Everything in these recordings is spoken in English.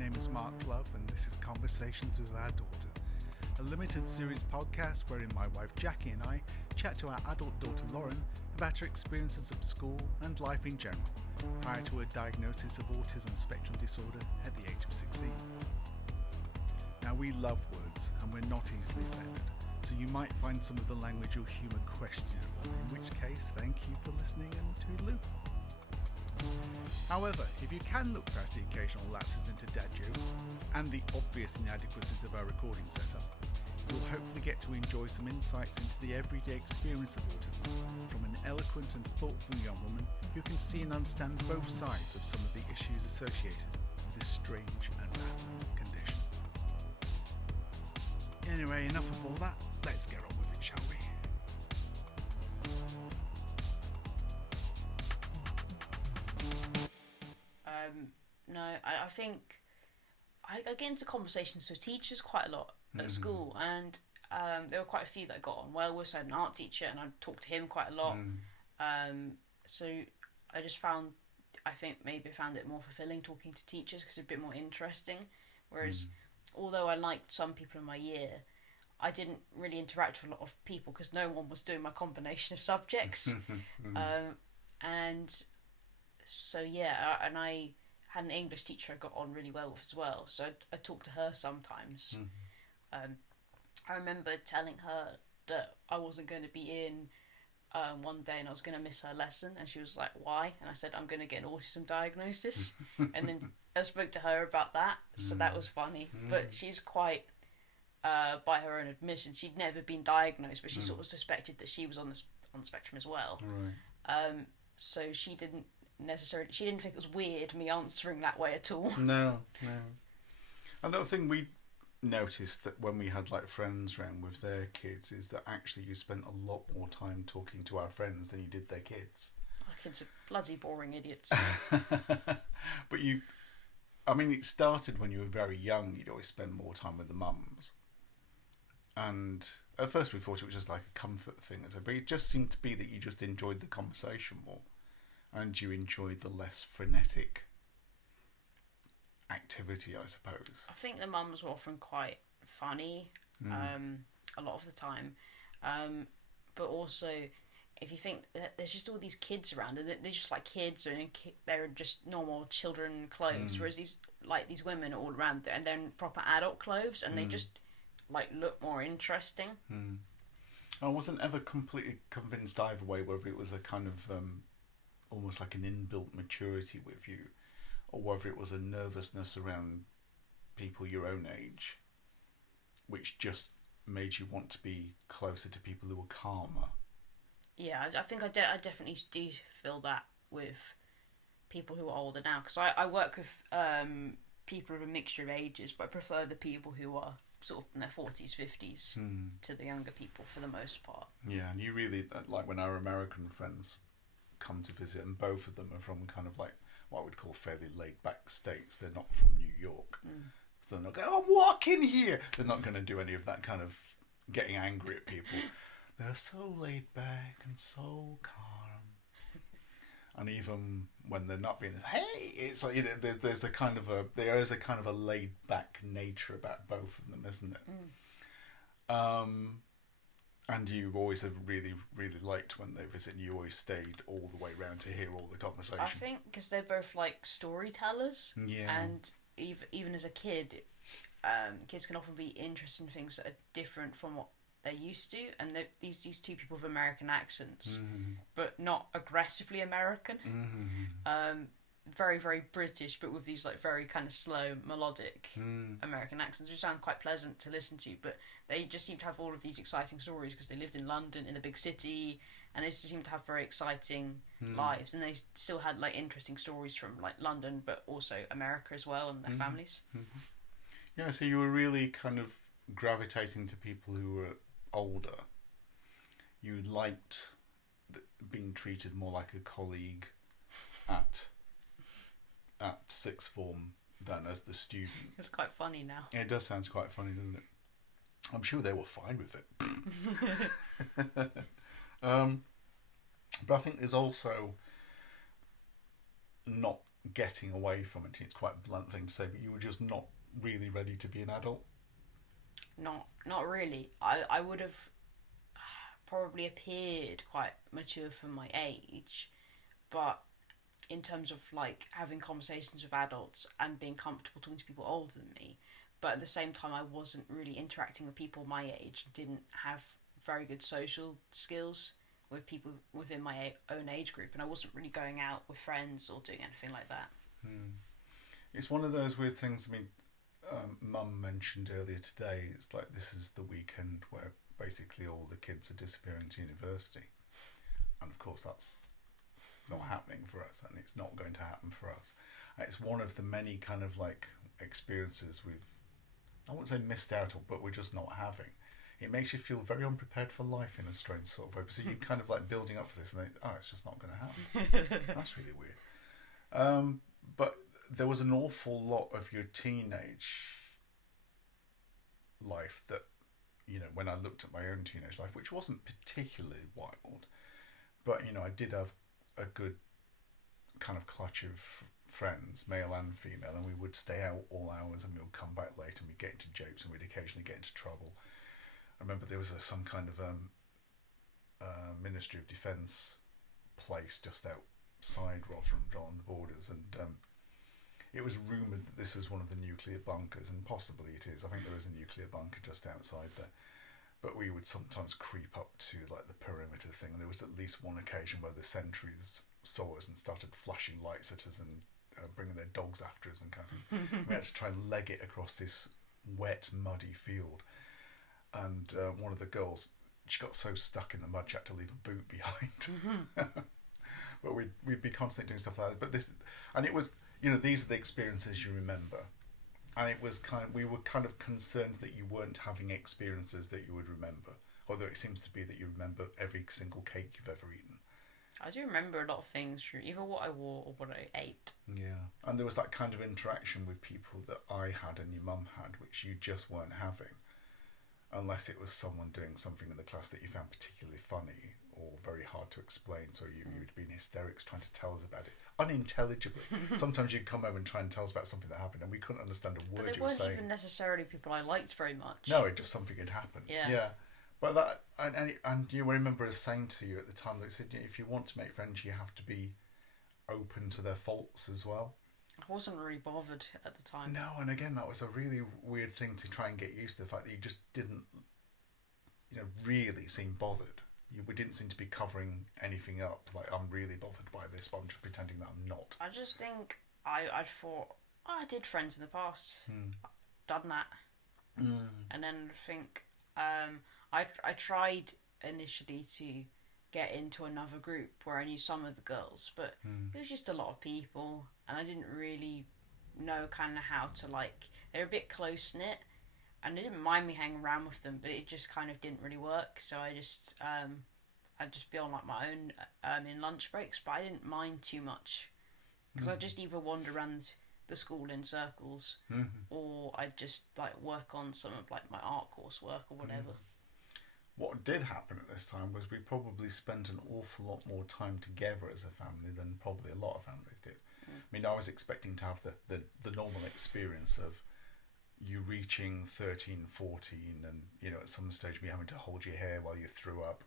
name is Mark Love, and this is Conversations with Our Daughter, a limited series podcast wherein my wife Jackie and I chat to our adult daughter Lauren about her experiences of school and life in general, prior to her diagnosis of Autism Spectrum Disorder at the age of 16. Now, we love words and we're not easily offended, so you might find some of the language or humour questionable, in which case, thank you for listening and toodaloo. However, if you can look past the occasional lapses into dad jokes and the obvious inadequacies of our recording setup, you'll hopefully get to enjoy some insights into the everyday experience of autism from an eloquent and thoughtful young woman who can see and understand both sides of some of the issues associated with this strange and baffling condition. Anyway, enough of all that, let's get on with it, shall we? No, I think I get into conversations with teachers quite a lot at school, and there were quite a few that I got on well with. So I had an art teacher, and I talked to him quite a lot. So I just found it more fulfilling talking to teachers because it's a bit more interesting. Whereas, although I liked some people in my year, I didn't really interact with a lot of people because no one was doing my combination of subjects. And so yeah, and I had an English teacher I got on really well with as well, so I talked to her sometimes. I remember telling her that I wasn't going to be in one day and I was going to miss her lesson, and she was like, why? And I said, I'm going to get an autism diagnosis. And then I spoke to her about that, so that was funny. But she's quite, by her own admission, she'd never been diagnosed, but she sort of suspected that she was on the spectrum as well. Right. So she didn't think it was weird me answering that way at all. No. Another thing we noticed that when we had like friends around with their kids is that actually you spent a lot more time talking to our friends than you did their kids. Our kids are bloody boring idiots. But it started when you were very young. You'd always spend more time with the mums. And at first we thought it was just like a comfort thing, but it just seemed to be that you just enjoyed the conversation more. And you enjoyed the less frenetic activity, I suppose. I think the mums were often quite funny, a lot of the time. But also, if you think that there's just all these kids around, and they're just like kids, and they're just normal children clothes, whereas these women are all around there, and they're in proper adult clothes, and they just look more interesting. I wasn't ever completely convinced either way whether it was a kind of almost like an inbuilt maturity with you, or whether it was a nervousness around people your own age, which just made you want to be closer to people who were calmer. Yeah, I think I definitely do feel that with people who are older now, because I work with people of a mixture of ages, but I prefer the people who are sort of in their 40s, 50s to the younger people for the most part. Yeah, and you really, like when our American friends come to visit, and both of them are from kind of like what I would call fairly laid back states. They're not from New York, so they're not going, I'm walking here. They're not going to do any of that kind of getting angry at people. They're so laid back and so calm. And even when they're not being, hey, it's like, there is a kind of a laid back nature about both of them, isn't it? And you always have really, really liked when they visit, and you always stayed all the way around to hear all the conversation. I think because they're both like storytellers. Yeah. And even as a kid, kids can often be interested in things that are different from what they're used to. And these two people with American accents, but not aggressively American. Very, very British, but with these like very kind of slow, melodic American accents, which sound quite pleasant to listen to. But they just seem to have all of these exciting stories because they lived in London, in a big city, and they just seem to have very exciting lives. And they still had like interesting stories from like London, but also America as well, and their families. Yeah, so you were really kind of gravitating to people who were older. You liked being treated more like a colleague at sixth form than as the student. It's quite funny now. Yeah, it does sound quite funny, doesn't it? I'm sure they were fine with it. But I think there's also not getting away from it. It's quite a blunt thing to say, but you were just not really ready to be an adult. Not really. I would have probably appeared quite mature for my age, but in terms of like having conversations with adults and being comfortable talking to people older than me, but at the same time I wasn't really interacting with people my age, didn't have very good social skills with people within my own age group, and I wasn't really going out with friends or doing anything like that. It's one of those weird things. I mean, Mum mentioned earlier today, it's like this is the weekend where basically all the kids are disappearing to university, and of course that's not happening for us, and it's not going to happen for us. And it's one of the many kind of like experiences we've, I wouldn't say missed out on, but we're just not having. It makes you feel very unprepared for life in a strange sort of way. So you kind of like building up for this, and then, oh, it's just not going to happen. That's really weird. But there was an awful lot of your teenage life that, you know, when I looked at my own teenage life, which wasn't particularly wild, but, you know, I did have a good kind of clutch of friends, male and female, and we would stay out all hours and we would come back late and we'd get into japes and we'd occasionally get into trouble. I remember there was some kind of Ministry of Defence place just outside Rotherham on the borders, and it was rumoured that this was one of the nuclear bunkers, and possibly it is. I think there is a nuclear bunker just outside there. But we would sometimes creep up to like the perimeter thing. There was at least one occasion where the sentries saw us and started flashing lights at us and bringing their dogs after us and kind of. We had to try and leg it across this wet, muddy field. And one of the girls, she got so stuck in the mud she had to leave a boot behind. But we'd be constantly doing stuff like that. But this, and it was, you know, these are the experiences you remember. And it was kind of, we were kind of concerned that you weren't having experiences that you would remember. Although it seems to be that you remember every single cake you've ever eaten. I do remember a lot of things, either what I wore or what I ate. Yeah. And there was that kind of interaction with people that I had and your mum had, which you just weren't having. Unless it was someone doing something in the class that you found particularly funny or very hard to explain, so you'd be in hysterics trying to tell us about it unintelligibly. Sometimes you'd come home and try and tell us about something that happened and we couldn't understand a word you were saying. But they weren't even necessarily people I liked very much. No, it just something had happened. Yeah. But that, and you remember us saying to you at the time, that said, if you want to make friends, you have to be open to their faults as well. I wasn't really bothered at the time. No, and again, that was a really weird thing to try and get used to, the fact that you just didn't, you know, really seem bothered. We didn't seem to be covering anything up. Like, I'm really bothered by this, but I'm just pretending that I'm not. I just think I thought, I did friends in the past. Done that. And then I think I tried initially to get into another group where I knew some of the girls, but it was just a lot of people, and I didn't really know kind of how to, like, they were a bit close-knit, and they didn't mind me hanging around with them, but it just kind of didn't really work, so I just, I'd just be on, like, my own in lunch breaks, but I didn't mind too much, because I'd just either wander around the school in circles, or I'd just, like, work on some of, like, my art coursework or whatever. What did happen at this time was we probably spent an awful lot more time together as a family than probably a lot of families did. I mean, I was expecting to have the normal experience of you reaching 13, 14 and, you know, at some stage me having to hold your hair while you threw up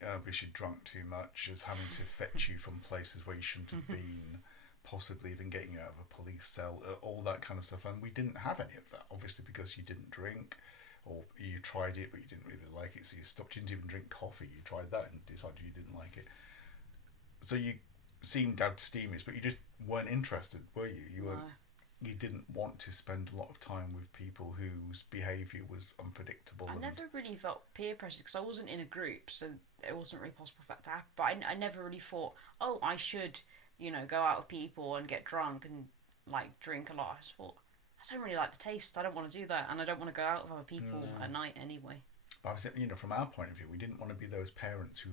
because you'd drunk too much, as having to fetch you from places where you shouldn't have been, possibly even getting you out of a police cell, all that kind of stuff. And we didn't have any of that, obviously, because you didn't drink. Or you tried it but you didn't really like it, so you stopped. You didn't even drink coffee. You tried that and decided you didn't like it. So you seemed abstemious, but you just weren't interested, were you? You didn't want to spend a lot of time with people whose behaviour was unpredictable. I never really felt peer pressure because I wasn't in a group, so it wasn't really possible for that to happen. But I never really thought, oh, I should, you know, go out with people and get drunk and, like, drink a lot. I just thought, I don't really like the taste. I don't want to do that, and I don't want to go out with other people at night anyway. But obviously, you know, from our point of view, we didn't want to be those parents who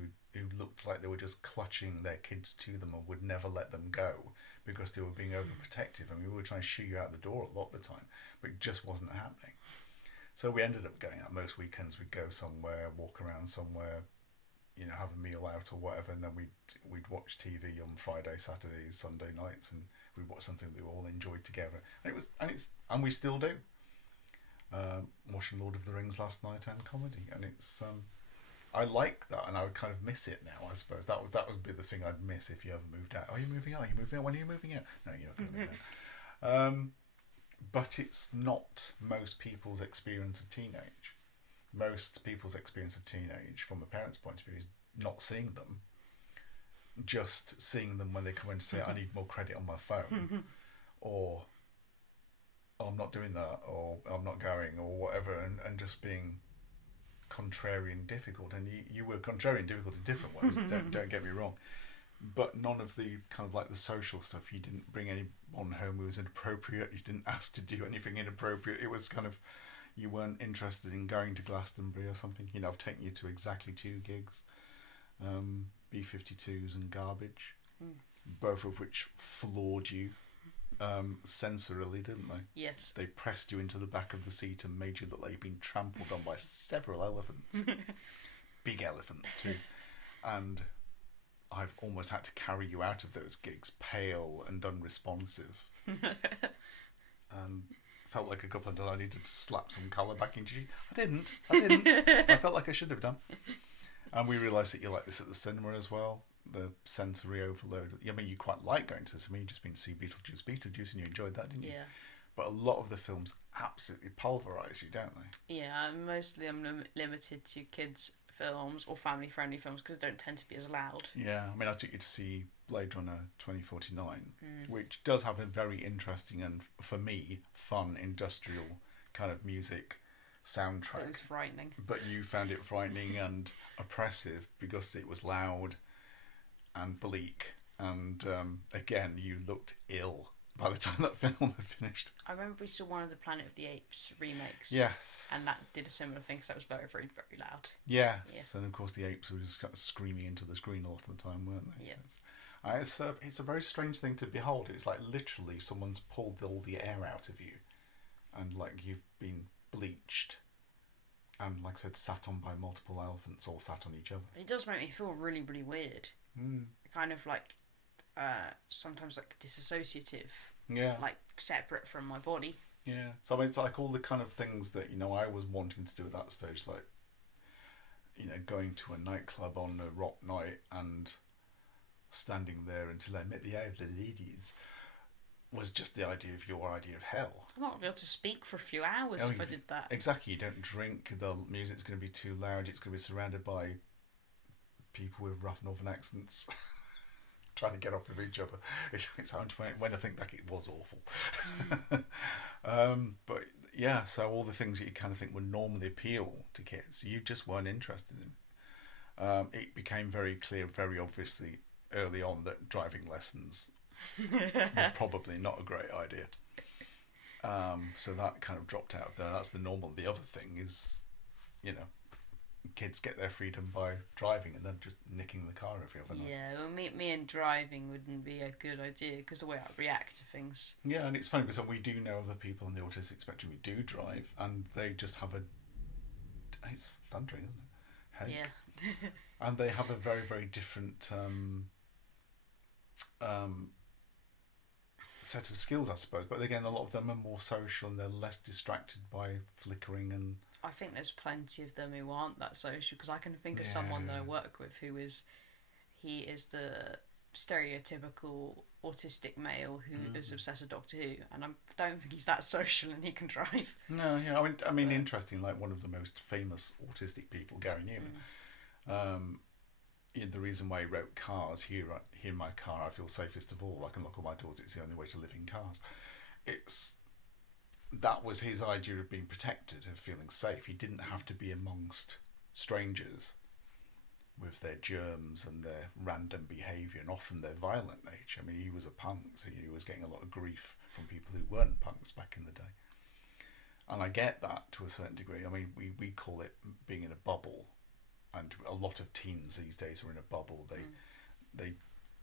looked like they were just clutching their kids to them and would never let them go because they were being overprotective. I mean, we were trying to shoo you out the door a lot of the time, but it just wasn't happening. So we ended up going out most weekends. We'd go somewhere, walk around somewhere, have a meal out or whatever, and then we'd watch TV on Friday, Saturdays, Sunday nights, and we'd watch something that we all enjoyed together. And we still do. Watching Lord of the Rings last night and comedy, and it's I like that, and I would kind of miss it now. I suppose that would be the thing I'd miss if you ever moved out. Are you moving out? Are you moving out? When are you moving out? No, you're not going to move out. But it's not most people's experience of teenage. Most people's experience of teenage, from a parent's point of view, is not seeing them. Just seeing them when they come in to say, I need more credit on my phone, or oh, I'm not doing that, or I'm not going, or whatever, and just being contrarian difficult. And you were contrarian difficult in different ways, don't get me wrong. But none of the kind of like the social stuff, you didn't bring anyone home who was inappropriate, you didn't ask to do anything inappropriate. It was kind of, you weren't interested in going to Glastonbury or something. I've taken you to exactly 2 gigs, B-52s and Garbage, both of which floored you sensorily, didn't they? Yes. They pressed you into the back of the seat and made you look like you'd been trampled on by several elephants. Big elephants too. And I've almost had to carry you out of those gigs, pale and unresponsive. And felt like a couple of times I needed to slap some colour back into you. I didn't. I felt like I should have done. And we realised that you like this at the cinema as well. The sensory overload. I mean, you quite like going to the cinema. You've just been to see Beetlejuice, and you enjoyed that, didn't you? Yeah. But a lot of the films absolutely pulverise you, don't they? Yeah, I'm limited to kids' films or family-friendly films because they don't tend to be as loud. Yeah, I mean, I took you to see Blade Runner 2049, which does have a very interesting and, for me, fun industrial kind of music soundtrack. It was frightening. But you found it frightening and oppressive because it was loud and bleak, and again, you looked ill by the time that film had finished. I remember we saw one of the Planet of the Apes remakes. Yes. And that did a similar thing because that was very, very, very loud. Yes, and of course the apes were just kind of screaming into the screen a lot of the time, weren't they? Yeah. It's a very strange thing to behold. It's like literally someone's pulled all the air out of you, and like you've been bleached, and like I said, sat on by multiple elephants all sat on each other. It does make me feel really, really weird. Kind of like sometimes like disassociative. Yeah. Like separate from my body. Yeah. So I mean, it's like all the kind of things that I was wanting to do at that stage, like going to a nightclub on a rock night and standing there until I met the eye of the ladies was just the idea of your idea of hell. I'm not going to be able to speak for a few hours if I did that. Exactly. You don't drink, the music's going to be too loud, it's going to be surrounded by people with rough northern accents trying to get off with each other. It's hard to, when I think back, it was awful. But yeah, so all the things that you kind of think would normally appeal to kids, you just weren't interested in. It became very clear, very obviously early on, that driving lessons were probably not a great idea. So that kind of dropped out there. That's the normal. The other thing is, kids get their freedom by driving and then just nicking the car every other night. Yeah, well, me and driving wouldn't be a good idea because the way I react to things. Yeah, and it's funny because we do know other people on the autistic spectrum who do drive, and they just have it's thundering, isn't it? Heck. Yeah. And they have a very, very different set of skills, I suppose. But again, a lot of them are more social and they're less distracted by flickering and... I think there's plenty of them who aren't that social, because I can think of someone that I work with he is the stereotypical autistic male who is obsessed with Doctor Who, and I don't think he's that social and he can drive. No, yeah, I mean, interesting, like one of the most famous autistic people, Gary Newman, the reason why he wrote Cars, here in my car I feel safest of all, I can lock all my doors, it's the only way to live in cars. That was his idea of being protected, of feeling safe. He didn't have to be amongst strangers with their germs and their random behaviour and often their violent nature. I mean, he was a punk, so he was getting a lot of grief from people who weren't punks back in the day. And I get that to a certain degree. I mean, we call it being in a bubble, and a lot of teens these days are in a bubble. They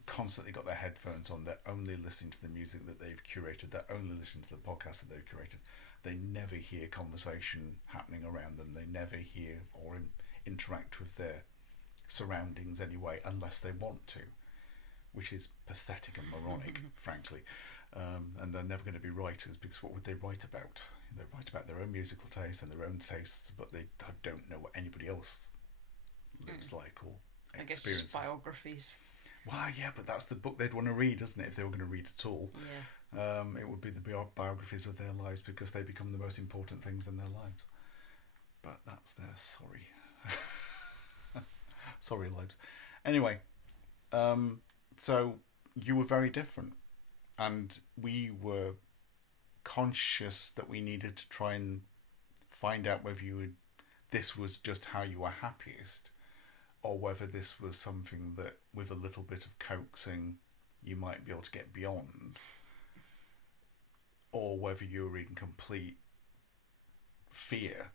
constantly got their headphones on, they're only listening to the music that they've curated, they're only listening to the podcast that they've curated. They never hear conversation happening around them, they never hear or interact with their surroundings anyway, unless they want to, which is pathetic and moronic, frankly. And they're never going to be writers, because what would they write about? They write about their own musical taste and their own tastes, but they don't know what anybody else lives like or experiences. I guess just biographies. Well, yeah, but that's the book they'd want to read, isn't it? If they were going to read at all, it would be the biographies of their lives, because they become the most important things in their lives. But that's their sorry lives. Anyway, so you were very different, and we were conscious that we needed to try and find out whether this was just how you were happiest, or whether this was something that with a little bit of coaxing you might be able to get beyond, or whether you were in complete fear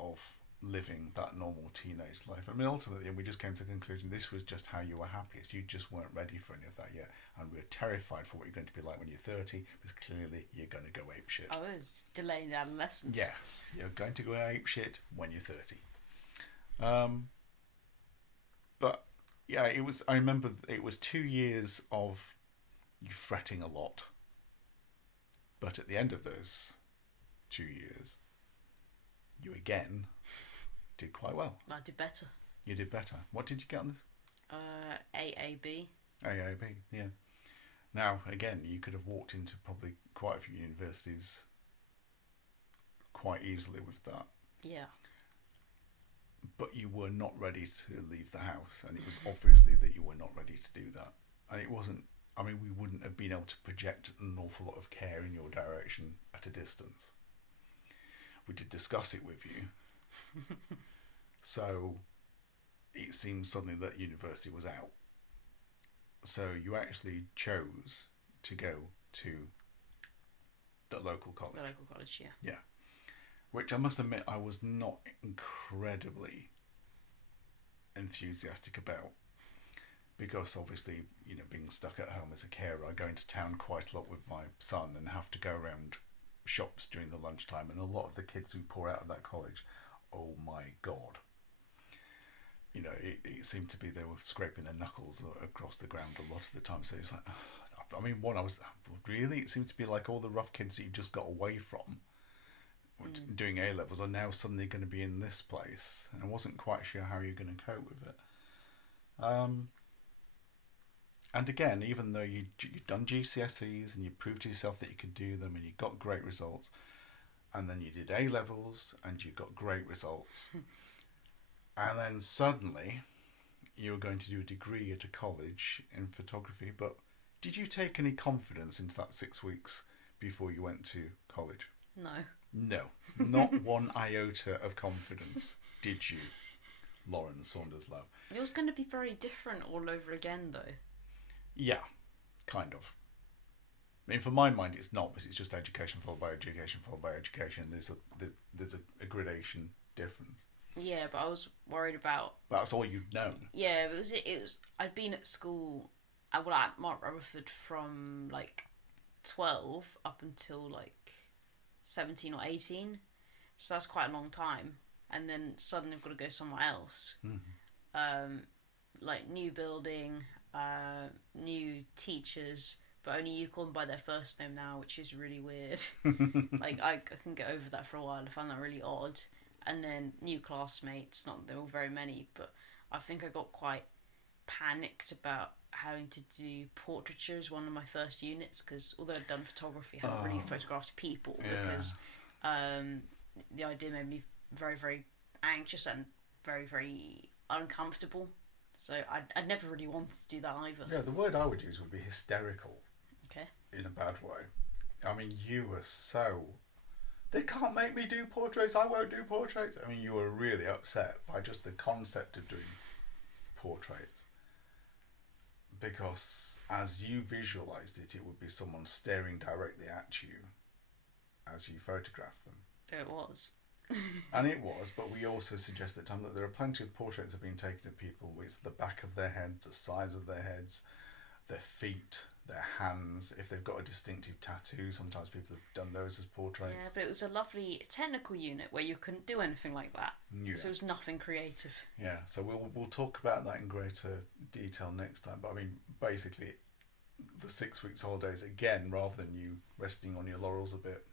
of living that normal teenage life. I mean, ultimately we just came to the conclusion this was just how you were happiest. You just weren't ready for any of that yet, and we were terrified for what you're going to be like when you're 30, because clearly you're going to go apeshit. I was delaying adolescence. Yes, you're going to go apeshit when you're 30. But yeah, I remember it was 2 years of you fretting a lot, but at the end of those 2 years you again did quite well. I did better. You did better. What did you get on this? AAB. AAB, yeah. Now, again, you could have walked into probably quite a few universities quite easily with that. Yeah. But you were not ready to leave the house, and it was obviously that you were not ready to do that. And it wasn't, I mean, we wouldn't have been able to project an awful lot of care in your direction at a distance. We did discuss it with you. So it seemed suddenly that university was out. So you actually chose to go to the local college. The local college, yeah. Yeah. Which I must admit I was not incredibly enthusiastic about, because obviously, you know, being stuck at home as a carer, I go into town quite a lot with my son and have to go around shops during the lunchtime, and a lot of the kids who pour out of that college, oh my God. You know, it seemed to be they were scraping their knuckles across the ground a lot of the time. So it's like, I mean, really? It seems to be like all the rough kids that you just got away from doing A-levels are now suddenly going to be in this place. And I wasn't quite sure how you're going to cope with it. And again, even though you'd done GCSEs and you proved to yourself that you could do them and you got great results, and then you did A-levels and you got great results, and then suddenly you were going to do a degree at a college in photography, but did you take any confidence into that 6 weeks before you went to college? No. No, not one iota of confidence, did you, Lauren Saunders love? It was going to be very different all over again, though. Yeah, kind of. I mean, for my mind, it's not, because it's just education followed by education followed by education. There's a gradation difference. Yeah, but I was worried about. That's all you'd known. Yeah, it was. I'd been at school, at Mark Rutherford from like 12 up until like 17 or 18, so that's quite a long time. And then suddenly I've got to go somewhere else. Mm-hmm. Like new building, new teachers, but only you call them by their first name now, which is really weird. Like I can get over that for a while. I find that really odd. And then new classmates, not that there were very many, but I think I got quite panicked about having to do portraiture as one of my first units, because although I'd done photography, I hadn't really photographed people, because the idea made me very, very anxious and very, very uncomfortable. So I'd never really wanted to do that either. Yeah, the word I would use would be hysterical. Okay. In a bad way. I mean, you were so... They can't make me do portraits, I won't do portraits. I mean, you were really upset by just the concept of doing portraits. Because as you visualised it, it would be someone staring directly at you as you photographed them. It was. And it was, but we also suggest at the time that there are plenty of portraits that have been taken of people with the back of their heads, the sides of their heads, their feet, their hands, if they've got a distinctive tattoo. Sometimes people have done those as portraits. Yeah, but it was a lovely technical unit where you couldn't do anything like that. Yeah. So it was nothing creative. Yeah, so we'll talk about that in greater detail next time. But I mean, basically, the 6 weeks holidays, again, rather than you resting on your laurels a bit,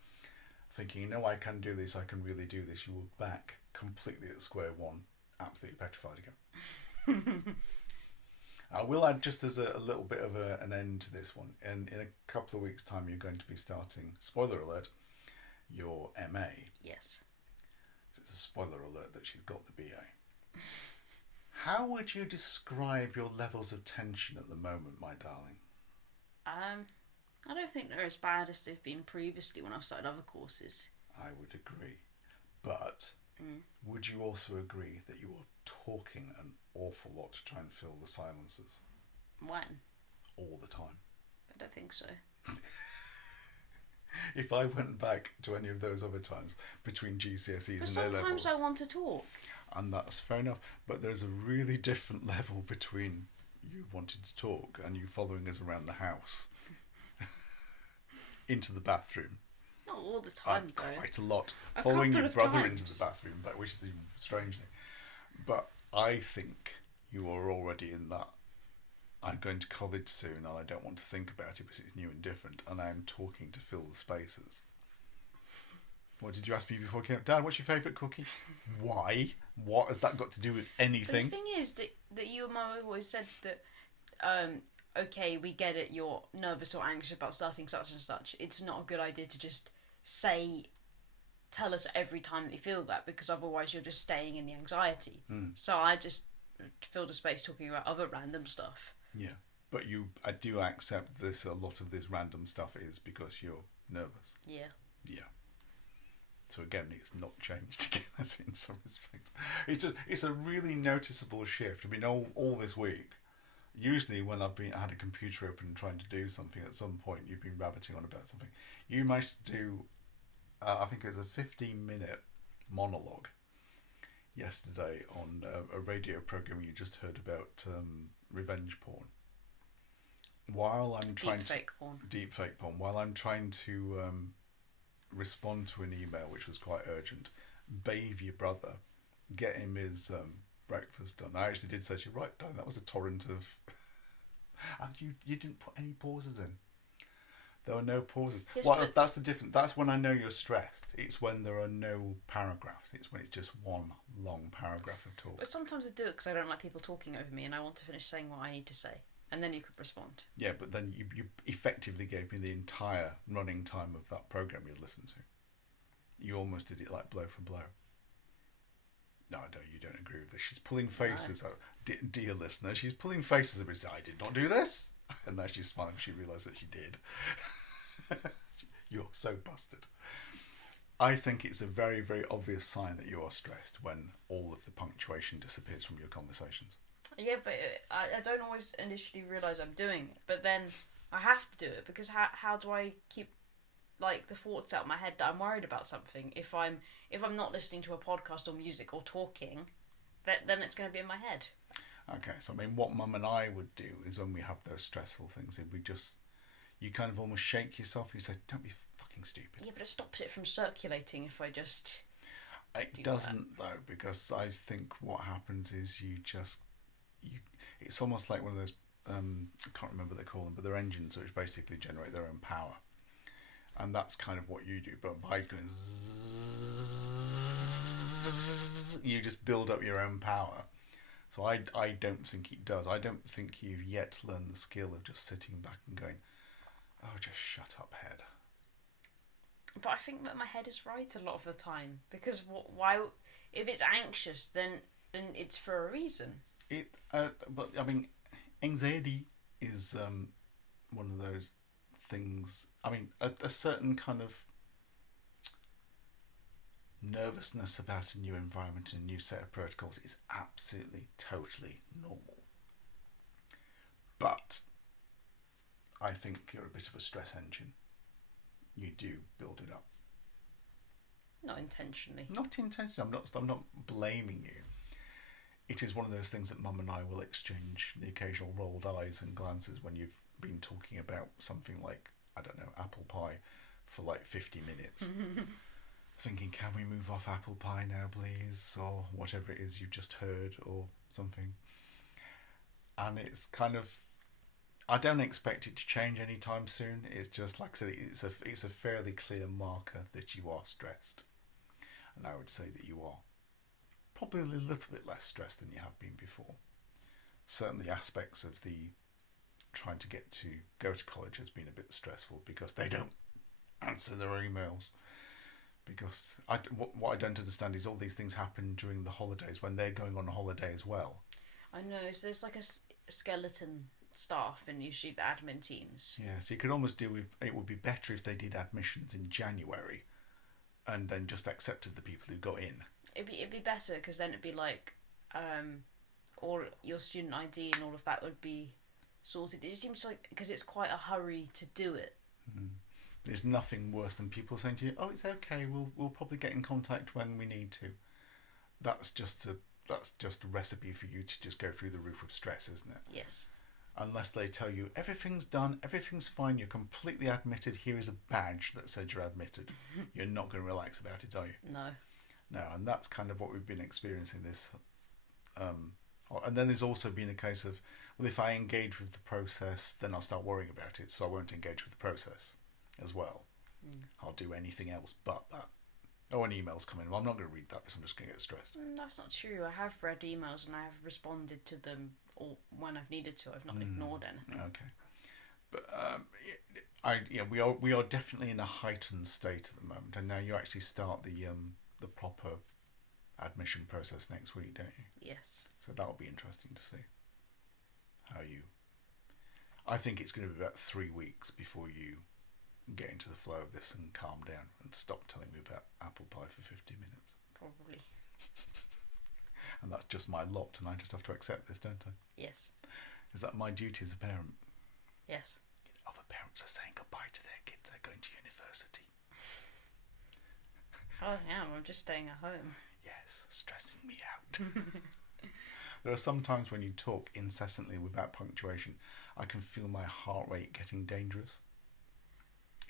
thinking, I can do this, I can really do this, you were back completely at square one, absolutely petrified again. I will add, just as a little bit of an end to this one, and in a couple of weeks' time you're going to be starting, spoiler alert, your MA. Yes. It's a spoiler alert that she's got the BA. How would you describe your levels of tension at the moment, my darling? I don't think they're as bad as they've been previously when I've started other courses. I would agree. But would you also agree that you are talking an awful lot to try and fill the silences? When? All the time. I don't think so. If I went back to any of those other times between GCSEs But and A-levels... sometimes I want to talk. And that's fair enough. But there's a really different level between you wanting to talk and you following us around the house. Into the bathroom. Not all the time, though. Quite a lot. A Following your couple of brother times. into the bathroom, which is even strange. But I think you are already in that. I'm going to college soon and I don't want to think about it because it's new and different, and I'm talking to fill the spaces. What did you ask me before I came up? Dad, what's your favourite cookie? Why? What has that got to do with anything? But the thing is that you and Mum always said that, okay, we get it, you're nervous or anxious about starting such and such. It's not a good idea to just tell us every time that you feel that, because otherwise you're just staying in the anxiety. So I just filled a space talking about other random stuff. Yeah, but I do accept this. A lot of this random stuff is because you're nervous. Yeah. Yeah. So again, it's not changed again, as in some respects. It's a really noticeable shift. I mean, all this week, usually when I've had a computer open and trying to do something, at some point you've been rabbiting on about something. You managed to do, I think it was a 15-minute monologue yesterday on a radio program you just heard about revenge porn. While I'm trying deep fake porn. While I'm trying to respond to an email which was quite urgent, bathe your brother, get him his breakfast done. I actually did say to you, right, Darren, that was a torrent of... and you didn't put any pauses in. There were no pauses. Yes, well, that's the difference. That's when I know you're stressed. It's when there are no paragraphs. It's when it's just one long paragraph of talk. But sometimes I do it because I don't like people talking over me and I want to finish saying what I need to say. And then you could respond. Yeah, but then you effectively gave me the entire running time of that programme you'd listened to. You almost did it like blow for blow. No, you don't agree with this. She's pulling faces out. Dear listener, she's pulling faces at me. I did not do this. And now she's smiling. She realised that she did. You're so busted. I think it's a very, very obvious sign that you are stressed when all of the punctuation disappears from your conversations. Yeah, but I don't always initially realise I'm doing it. But then I have to do it because how do I keep like the thoughts out of my head that I'm worried about something if I'm not listening to a podcast or music or talking, then it's going to be in my head. Okay, so I mean, what Mum and I would do is when we have those stressful things, you kind of almost shake yourself. You say, "Don't be fucking stupid." Yeah, but it stops it from circulating if I just. It doesn't though, because I think what happens is it's almost like one of those. I can't remember what they call them, but they're engines which basically generate their own power, and that's kind of what you do. But by going, you just build up your own power. So I don't think it does. I don't think you've yet learned the skill of just sitting back and going, "Oh, just shut up, head." But I think that my head is right a lot of the time, because why? If it's anxious, then it's for a reason. But I mean, anxiety is one of those things. I mean, a certain kind of nervousness about a new environment and a new set of protocols is absolutely, totally normal. But I think you're a bit of a stress engine. You do build it up. Not intentionally. Not intentionally. I'm not blaming you. It is one of those things that Mum and I will exchange the occasional rolled eyes and glances when you've been talking about something like, I don't know, apple pie for like 50 minutes. Thinking, can we move off apple pie now, please? Or whatever it is you've just heard or something. And it's kind of, I don't expect it to change anytime soon. It's just, like I said, it's a fairly clear marker that you are stressed. And I would say that you are probably a little bit less stressed than you have been before. Certainly aspects of the trying to go to college has been a bit stressful because they don't answer their emails. Because what I don't understand is all these things happen during the holidays when they're going on holiday as well. I know, so there's like a skeleton staff and usually the admin teams. Yeah, so you could almost do with, it would be better if they did admissions in January and then just accepted the people who got in. It'd be better because then it'd be like all your student ID and all of that would be sorted. It seems like, because it's quite a hurry to do it. Mm. There's nothing worse than people saying to you, "Oh, it's okay. We'll probably get in contact when we need to." That's just a recipe for you to just go through the roof of stress, isn't it? Yes. Unless they tell you everything's done, everything's fine, you're completely admitted. Here is a badge that says you're admitted. You're not going to relax about it, are you? No. No, and that's kind of what we've been experiencing this. And then there's also been a case of, well, if I engage with the process, then I'll start worrying about it, so I won't engage with the process as well. I'll do anything else but that. Oh, an email's coming. Well, I'm not going to read that because I'm just going to get stressed. That's not true. I have read emails and I have responded to them all when I've needed to. I've not ignored anything. Okay, but we are definitely in a heightened state at the moment, and now you actually start the proper admission process next week, don't you? Yes. So that'll be interesting to see how you. I think it's going to be about 3 weeks before you get into the flow of this and calm down and stop telling me about apple pie for 50 minutes. Probably. And that's just my lot, and I just have to accept this, don't I? Yes. Is that my duty as a parent? Yes. Other parents are saying goodbye to their kids. They're going to university. I am. I'm just staying at home. Yes, stressing me out. There are some times when you talk incessantly without punctuation, I can feel my heart rate getting dangerous.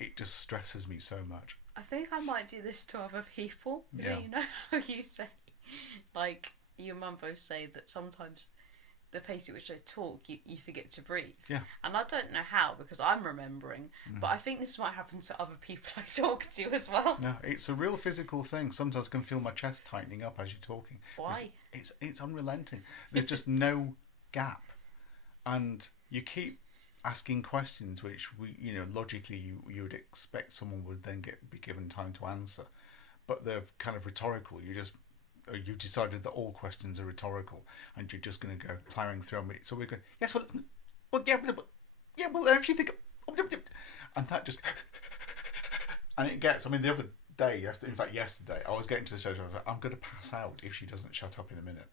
It just stresses me so much. I think I might do this to other people. Yeah. You know how you say, like, you and Mum both say that sometimes the pace at which I talk, you forget to breathe. Yeah. And I don't know how because I'm remembering, but I think this might happen to other people I talk to as well. No, it's a real physical thing. Sometimes I can feel my chest tightening up as you're talking. Why? It's unrelenting. There's just no gap. And you keep asking questions which logically you would expect someone would then be given time to answer, but they're kind of rhetorical. You decided that all questions are rhetorical, and you're just going to go ploughing through them. So we're going, yes, well, if you think, and that just, and it gets. I mean, the other day, yesterday, I was getting to the stage where I was like, I'm going to pass out if she doesn't shut up in a minute.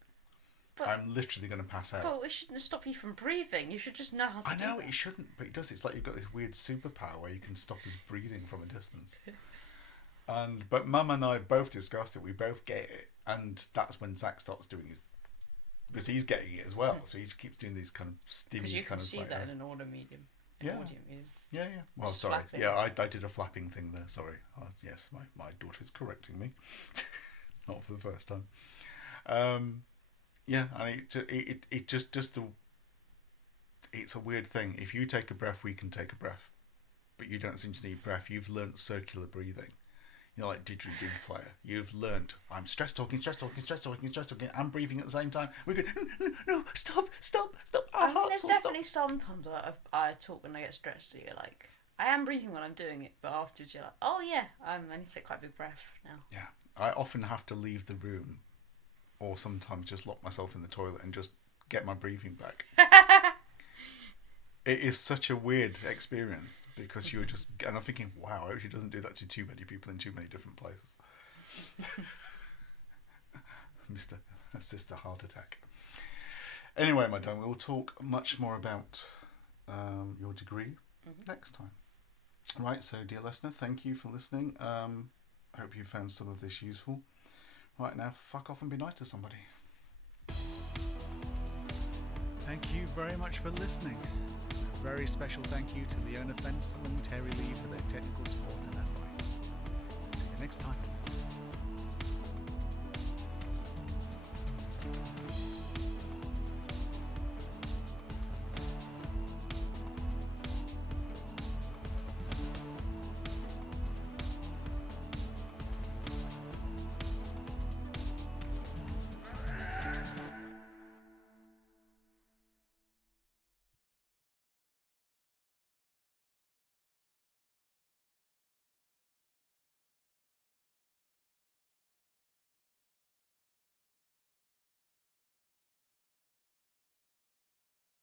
But I'm literally going to pass out. But it shouldn't stop you from breathing. You should just know how to do that. It shouldn't, but it does. It's like you've got this weird superpower where you can stop his breathing from a distance. But Mum and I both discussed it. We both get it, and that's when Zach starts doing his, because he's getting it as well. So he keeps doing these kind of stimmy. Because you can see like, that in an audio medium. Yeah. Yeah. Well, Just sorry. flapping. Yeah, I did a flapping thing there. Sorry. Yes, my daughter's correcting me. Not for the first time. Yeah, and it just it's a weird thing. If you take a breath, we can take a breath, but you don't seem to need breath. You've learnt circular breathing, like didgeridoo player. You've learnt I'm stress talking. I'm breathing at the same time. We go no, stop. There's definitely sometimes I talk when I get stressed. So you're like, I am breathing when I'm doing it, but afterwards you're like, oh yeah, I need to take quite a big breath now. Yeah, I often have to leave the room, or sometimes just lock myself in the toilet and just get my breathing back. It is such a weird experience because you're just, and I'm thinking, wow, I hope she doesn't do that to too many people in too many different places. Sister heart attack. Anyway, my darling, we'll talk much more about your degree next time. Right, so dear listener, thank you for listening. Hope you found some of this useful. Right, now, fuck off and be nice to somebody. Thank you very much for listening. Very special thank you to Leona Fenson and Terry Lee for their technical support and advice. See you next time.